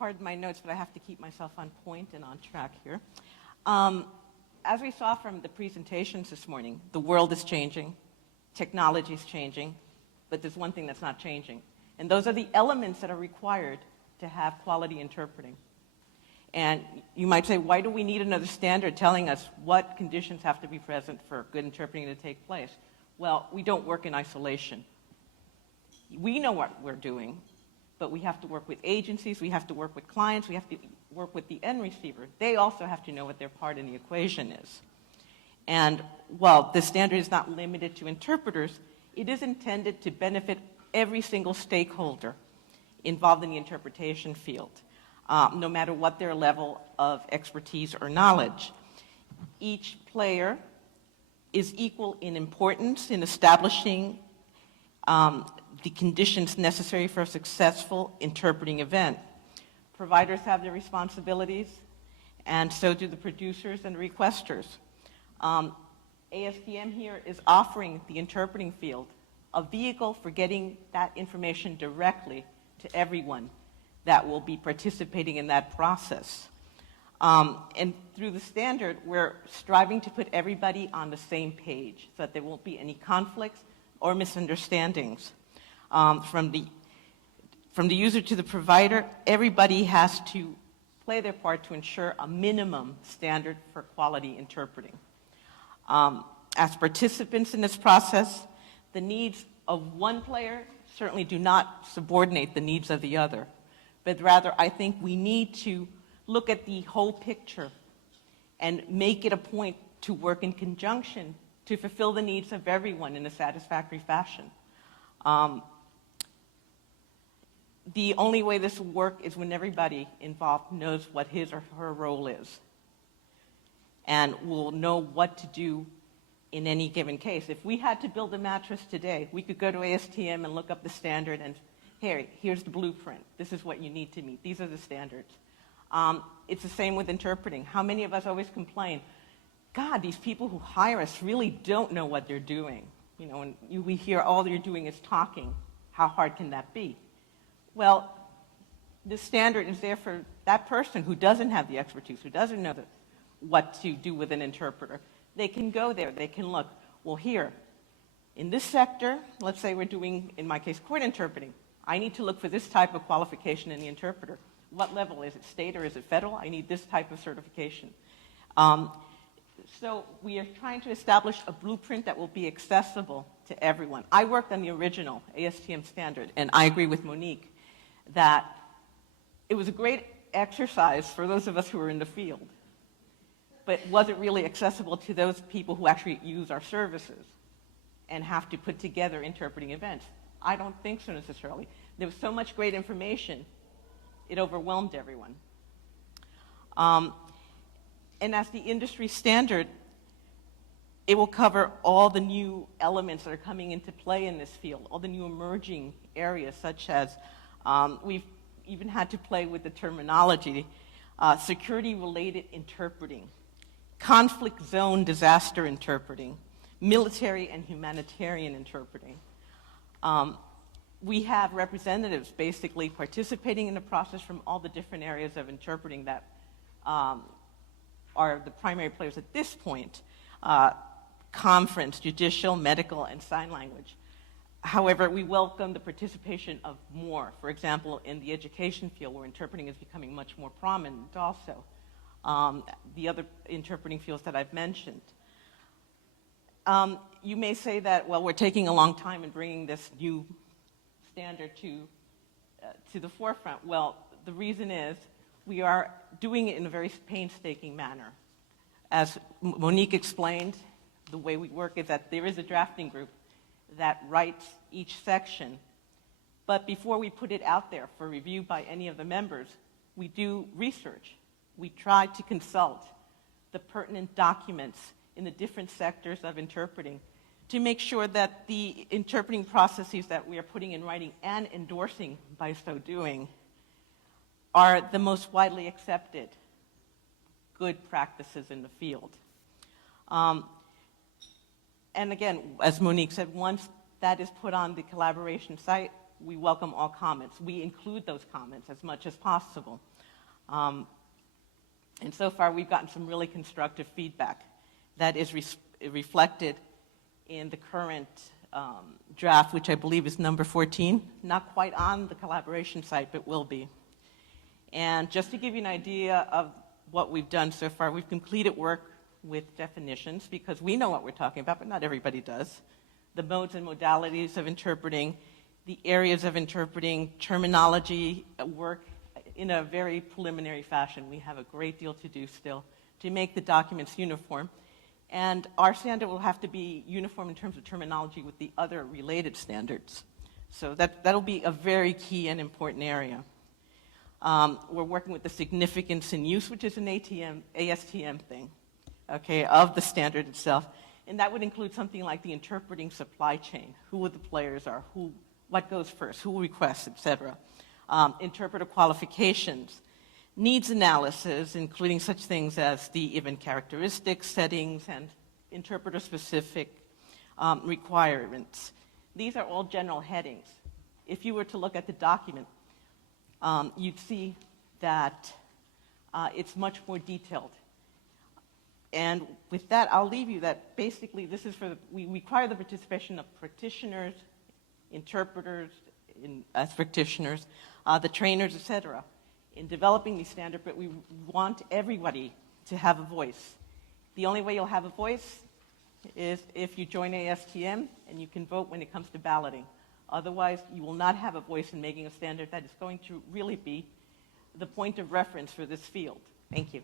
pardon my notes, but I have to keep myself on point and on track here. As we saw from the presentations this morning, the world is changing, technology is changing, but there's one thing that's not changing. And those are the elements that are required to have quality interpreting. And you might say, why do we need another standard telling us what conditions have to be present for good interpreting to take place? Well, we don't work in isolation. We know what we're doing, but we have to work with agencies, we have to work with clients, we have to work with the end receiver. They also have to know what their part in the equation is. And while the standard is not limited to interpreters, it is intended to benefit every single stakeholder involved in the interpretation field, no matter what their level of expertise or knowledge. Each player is equal in importance in establishing the conditions necessary for a successful interpreting event. Providers have their responsibilities, and so do the producers and requesters. ASTM here is offering the interpreting field a vehicle for getting that information directly to everyone that will be participating in that process. And through the standard, we're striving to put everybody on the same page so that there won't be any conflicts or misunderstandings. From the user to the provider, everybody has to play their part to ensure a minimum standard for quality interpreting. As participants in this process, the needs of one player certainly do not subordinate the needs of the other, but rather I think we need to look at the whole picture and make it a point to work in conjunction to fulfill the needs of everyone in a satisfactory fashion. The only way this will work is when everybody involved knows what his or her role is and will know what to do in any given case. If we had to build a mattress today, we could go to ASTM and look up the standard and, hey, here's the blueprint. This is what you need to meet. These are the standards. It's the same with interpreting. How many of us always complain, God, these people who hire us really don't know what they're doing. You know, and we hear all they're doing is talking. How hard can that be? Well, the standard is there for that person who doesn't have the expertise, who doesn't know what to do with an interpreter. They can go there, they can look. Well, here, in this sector, let's say we're doing, in my case, court interpreting. I need to look for this type of qualification in the interpreter. What level? Is it state or is it federal? I need this type of certification. So we are trying to establish a blueprint that will be accessible to everyone. I worked on the original ASTM standard, and I agree with Monique that it was a great exercise for those of us who were in the field, but wasn't really accessible to those people who actually use our services and have to put together interpreting events. I don't think so necessarily. There was so much great information, it overwhelmed everyone. And as the industry standard, it will cover all the new elements that are coming into play in this field, all the new emerging areas, such as we've even had to play with the terminology, security-related interpreting, conflict zone disaster interpreting, military and humanitarian interpreting. We have representatives basically participating in the process from all the different areas of interpreting that are the primary players at this point, conference, judicial, medical, and sign language. However, we welcome the participation of more. For example, in the education field, where interpreting is becoming much more prominent also. The other interpreting fields that I've mentioned. You may say that, well, we're taking a long time in bringing this new standard to the forefront. Well, the reason is we are doing it in a very painstaking manner. As Monique explained, the way we work is that there is a drafting group that writes each section, but before we put it out there for review by any of the members, we do research. We try to consult the pertinent documents in the different sectors of interpreting to make sure that the interpreting processes that we are putting in writing and endorsing by so doing are the most widely accepted good practices in the field. And again, as Monique said, once that is put on the collaboration site, we welcome all comments. We include those comments as much as possible. And so far, we've gotten some really constructive feedback that is reflected in the current draft, which I believe is number 14. Not quite on the collaboration site, but will be. And just to give you an idea of what we've done so far, we've completed work with definitions, because we know what we're talking about, but not everybody does. The modes and modalities of interpreting, the areas of interpreting, terminology work in a very preliminary fashion. We have a great deal to do still to make the documents uniform. And our standard will have to be uniform in terms of terminology with the other related standards. So that'll be a very key and important area. We're working with the significance in use, which is an ASTM thing, okay, of the standard itself. And that would include something like the interpreting supply chain, who the players are, what goes first, who requests, et cetera. Interpreter qualifications, needs analysis, including such things as the event characteristics, settings, and interpreter-specific requirements. These are all general headings. If you were to look at the document, you'd see that it's much more detailed. And with that, I'll leave you that basically this is we require the participation of practitioners, interpreters as practitioners, the trainers, et cetera, in developing these standards, but we want everybody to have a voice. The only way you'll have a voice is if you join ASTM and you can vote when it comes to balloting. Otherwise, you will not have a voice in making a standard that is going to really be the point of reference for this field. Thank you.